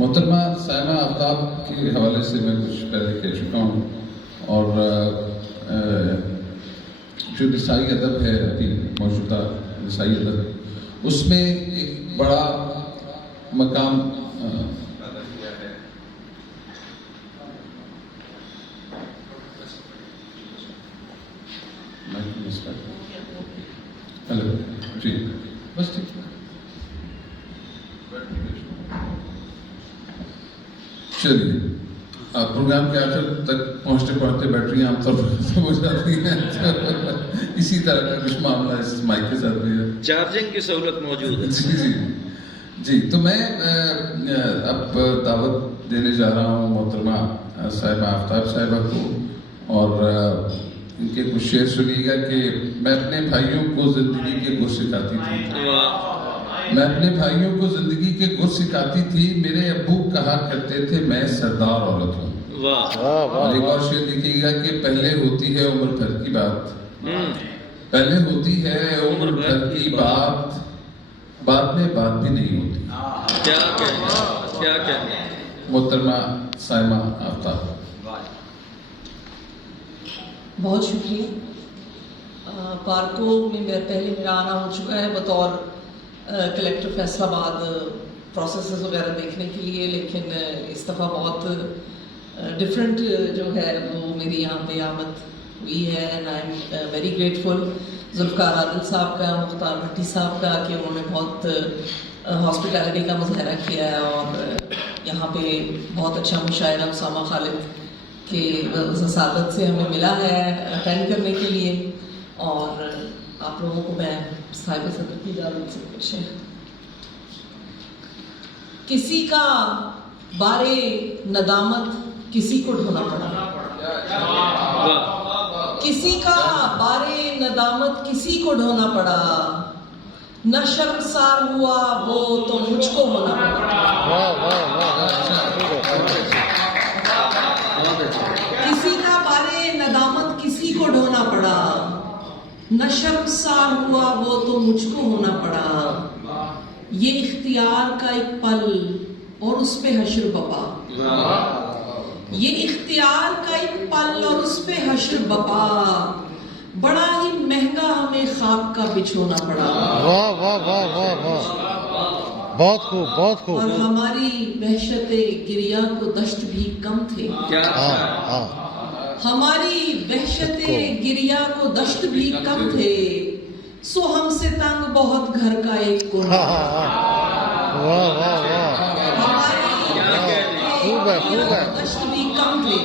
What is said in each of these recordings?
محترمہ سائمہ آفتاب کے حوالے سے میں کچھ پہلے کہہ چکا ہوں، اور جو نسائی ادب ہے ابھی موجودہ نسائی ادب، اس میں ایک بڑا مقام ہلو جی بس ٹھیک چلیے، پروگرام کے آخر تک پہنچتے پہنچتے بیٹری عام طور پر ختم ہو جاتی ہے، اسی طرح کا کچھ معاملہ اس مائک کے ساتھ بھی ہے، چارجنگ کی سہولت موجود ہے۔ جی جی جی، تو میں اب دعوت دینے جا رہا ہوں محترمہ صاحبہ آفتاب صاحبہ کو، اور ان کے کچھ شعر سنیے گا کہ میں اپنے بھائیوں کو زندگی کے گر سکھاتی تھی، میں اپنے بھائیوں کو زندگی کے گر سکھاتی تھی، میرے ابو کہا کرتے تھے میں سردار عورت ہوں۔ اور ایک اور شعر لکھیے گا کہ پہلے ہوتی ہے عمر بھر کی بات، پہلے ہوتی ہے عمر بھر کی بات، بعد میں بات بھی نہیں ہوتی۔ کیا کہنا محترمہ سائمہ آفتاب۔ بہت شکریہ۔ پارکو میں پہلے میرا آنا ہو چکا ہے بطور کلیکٹر فیصل آباد پروسیسز وغیرہ دیکھنے کے لیے، لیکن اس دفعہ بہت ڈفرینٹ جو ہے وہ میری یہاں پہ آمد ہوئی ہے، and I am very grateful Zulfiqar Adil صاحب کا، مختار بھٹی صاحب کا، کہ انہوں نے بہت ہاسپٹیلٹی کا مظاہرہ کیا ہے، اور یہاں پہ بہت اچھا مشاعرہ اسامہ خالد کہ اساتذہ سے ہمیں ملا ہے اٹینڈ کرنے کے لیے، اور آپ لوگوں کو میں صاحب صدر کی اجازت سے کچھ کسی کا بارے ندامت کسی کو ڈھونا پڑا، کسی کا بارے ندامت کسی کو ڈھونا پڑا، نہ شرمسار ہوا وہ تو مجھ کو ہونا پڑا، کسی کا بارے ندامت کسی کو ڈھونا پڑا، نہ شرمسار ہوا وہ تو مجھ کو ہونا پڑا، یہ اختیار کا ایک پل اور اس پہ حشر بپا، یہ اختیار کا ایک پل اور اس پہ حشر بپا، بڑا ہی مہنگا ہمیں خاک کا بچھونا پڑا۔ واہ واہ واہ واہ واہ، بہت خوب بہت خوب۔ اور ہماری وحشت گریہ کو دشت بھی کم تھے، ہماری وحشت گریہ کو دشت بھی کم تھے، سو ہم سے تنگ بہت گھر کا ایک کونا، واہ واہ واہ، خوب ہے خوب ہے۔ دشت بھی کم تھے،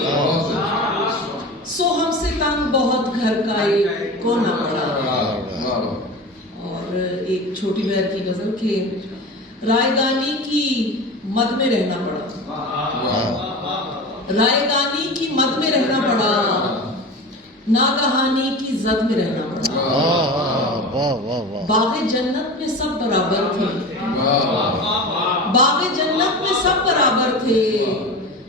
سو ہم سے تنگ بہت گھر کا ایک کونا پڑا۔ اور ایک چھوٹی بہن کی غزل کہ رائے دانی کی مد میں رہنا پڑا، رائے دانی کی مد میں رہنا پڑا، ناگہانی کی زد میں رہنا پڑا، باغ جنت میں سب برابر تھے، باغ جنت میں سب برابر تھے،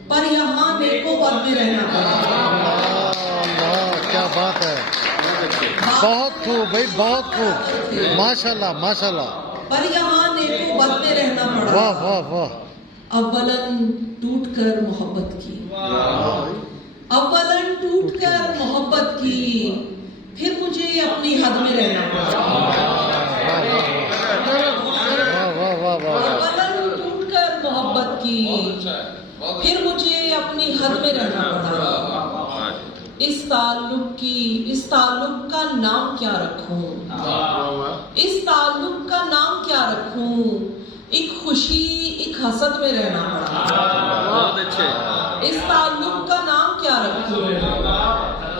پر یہاں نیکو بد میں رہنا پڑا۔ کیا بات ہے، بہت خوب بھائی بہت خوب، ماشاءاللہ ماشاءاللہ۔ پر یہاں نیکو بد میں رہنا پڑا، واہ واہ واہ، اولن ٹوٹ کر محبت کی، اولن ٹوٹ کر محبت کی، پھر مجھے اپنی حد میں رہنا پڑا، اولن ٹوٹ کر محبت کی، پھر مجھے اپنی حد میں رہنا پڑا، اس تعلق کا نام کیا رکھوں، اس تعلق کا نام کیا رکھوں، ایک خوشی ایک حسد میں رہنا پڑا، اس تعلق کا نام کیا رکھوں،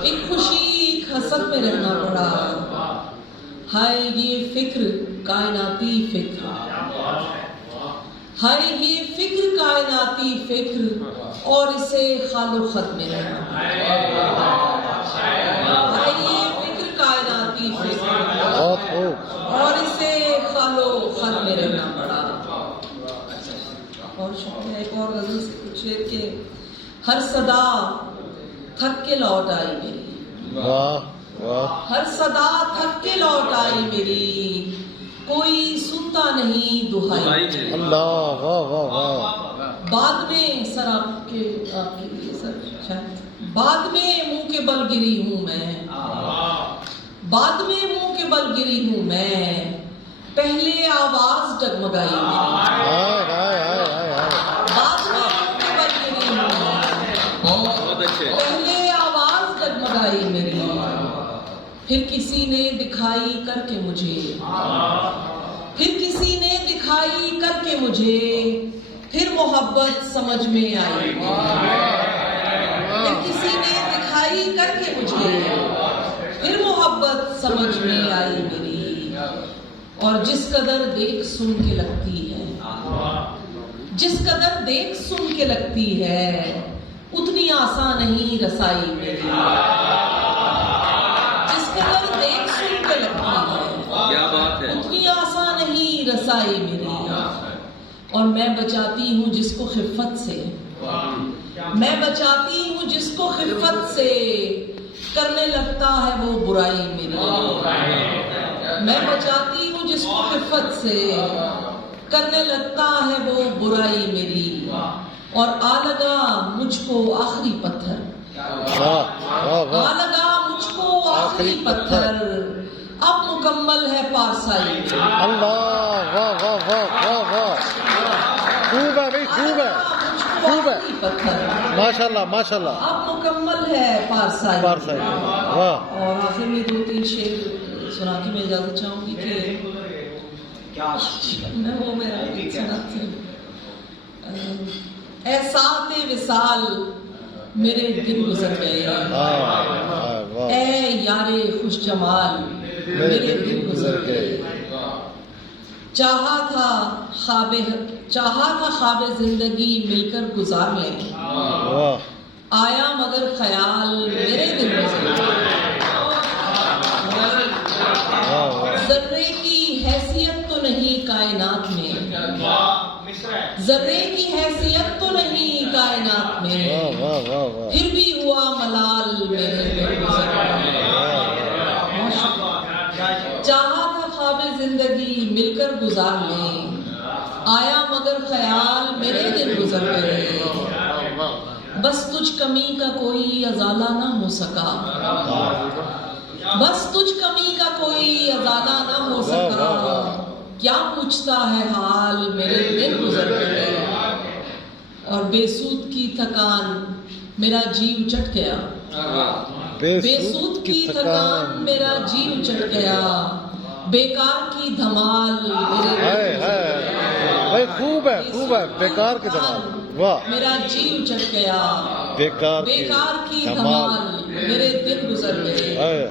ایک خوشی ایک حسد میں رہنا پڑا، ہائے یہ فکر کائناتی فکر، ہائے یہ فکر کائناتی فکر، اور اسے خال و خط میں رہنا پڑا، ہائے یہ فکر کائناتی فکر، اور اسے خال و خط میں رہنا پڑا۔ اور شکریہ، ایک اور غزل سے کچھ شعر کہ ہر صدا تھک کے لوٹ آئی میری، ہر صدا تھک کے لوٹ آئی میری، کوئی سنتا نہیں دہائی، اللہ واہ واہ واہ، بعد میں سر آپ کے لیے سر شاید بعد میں منہ کے بل گری ہوں میں، بعد میں منہ کے بل گری ہوں میں، پہلے آواز ڈگمگائی میری، بعد میں منہ کے بل گری ہوں میں، بہت اچھے، پہلے آواز ڈگمگائی میری، پھر کسی نے دکھائی کر کے مجھے، پھر کسی نے دکھائی کر کے مجھے، پھر محبت سمجھ میں آئی، پھر کسی نے دکھائی کر کے مجھے، پھر محبت سمجھ میں آئی میری، اور جس قدر دیکھ سن کے لگتی ہے، جس قدر دیکھ سن کے لگتی ہے، اتنی آسان نہیں رسائی میری، جس قدر دیکھ سن کے لگتی ہے، کیا بات ہے، اتنی آسان نہیں رسائی میری، اور میں بچاتی ہوں جس کو خفت سے، میں بچاتی ہوں جس کو خفت سے، کرنے لگتا ہے وہ برائی میری، میں بچاتی ہوں جس کو خفت سے، کرنے لگتا ہے وہ برائی میری، اور آ لگا مجھ کو آخری پتھر، آ لگا مجھ کو آخری پتھر، اب مکمل ہے پارسائی، اللہ واہ واہ واہ واہ واہ، خوب ہے بھائی، خوب ہے، خوب ہے، پتھر ماشاءاللہ ماشاءاللہ، اب مکمل ہے پارسائی، پارسائی، واہ، اور آخر میں 2-3 شعر سنا کے میں اجازت چاہوں گی کہ میں وہ میرا سناتی ہوں۔ اے ساعت وصال میرے دن گزر گئے، اے یار خوش جمال میرے دن گزر گئے، چاہا تھا خواب زندگی مل کر گزار لیں، آیا مگر خیال میرے دل گزر گئے، ذرے کی حیثیت تو نہیں کائنات میں، ذرے کی حیثیت تو نہیں کائنات میں، پھر بھی ہوا ملال میرے دل گزر گئے، چاہا تھا خواب زندگی مل کر گزار لیں، آیا مگر خیال میرے دل گزر گئے، بس تجھ کمی کا کوئی ازالہ نہ ہو سکا، بس تجھ کمی کا کوئی ازالہ نہ ہو سکا، کیا پوچھتا ہے حال میرے دل گزر گئے، اور بے سود کی تھکان میرا جیو چٹ گیا، بے سود کی تھکان میرا جیو چٹ گیا، بیکار کی دھمال میرے بھائی خوب ہے، خوب ہے، بیکار کی دھمال، واہ، میرا جیو چٹ گیا، بیکار کی دھمال میرے دل گزر گئے،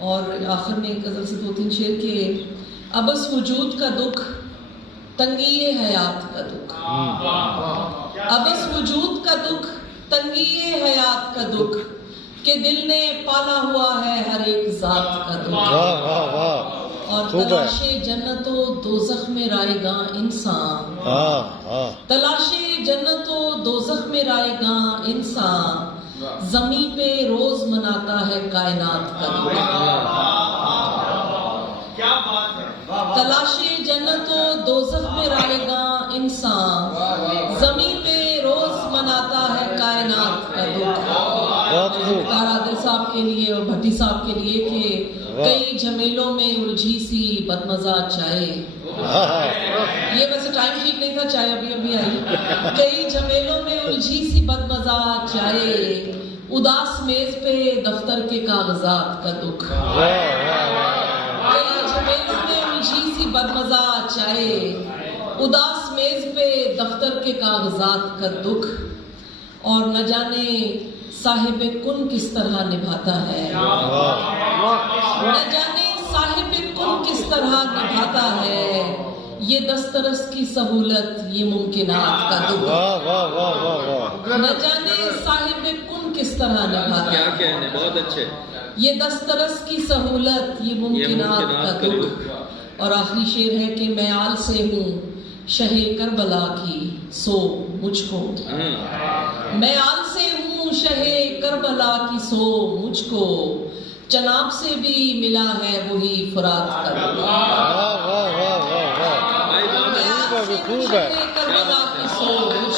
اور آخر میں ایک غزل سے 2-3 شعر کے، ابس وجود کا دکھ تنگی حیات کا دکھ، ابس وجود کا دکھ تنگی حیات کا دکھ، کہ دل نے پالا ہوا ہے ہر ایک ذات کا دکھ، اور تلاش جنت و دوزخ میں رائے گاں انسان، تلاش جنت و دوزخ میں رائے گاں انسان، زمین پہ روز مناتا ہے کائنات کا دکھ، تلاش جنت و دوزخ میں رائے گاں انسان، زمین پہ روز مناتا ہے کائنات کا دکھ، عادل صاحب کے لیے اور بھٹی صاحب کے لیے کہ کئی جھمیلوں میں الجھی سی بدمزہ چائے، یہ ویسے ٹائم ٹھیک نہیں تھا، چائے ابھی آئی، کئی جھمیلوں میں الجھی سی بدمزہ چائے، اداس میز پہ دفتر کے کاغذات کا دکھ، کئی جھمیلوں میں الجھی سی بدمزہ چائے، اداس میز پہ دفتر کے کاغذات کا دکھ، اور نہ جانے صاحب کن کس طرح نبھاتا ہے، نہ جانے صاحب کن کس طرح نبھاتا ہے، یہ دسترس کی سہولت یہ ممکنات کا دکھ، نہ جانے صاحب کن کس طرح نبھاتا کیا ہے، کہنے، بہت اچھے، یہ دسترس کی سہولت یہ ممکنات کا دکھ، اور آخری شعر ہے کہ میں آل سے ہوں شہ کربلا کی سو مجھ کو، میں آل سے ہوں شہ کربلا کی سو مجھ کو، چناب سے بھی ملا ہے وہی فرات کا دکھ، میں آل سے ہوں شہ کربلا کی سو مجھ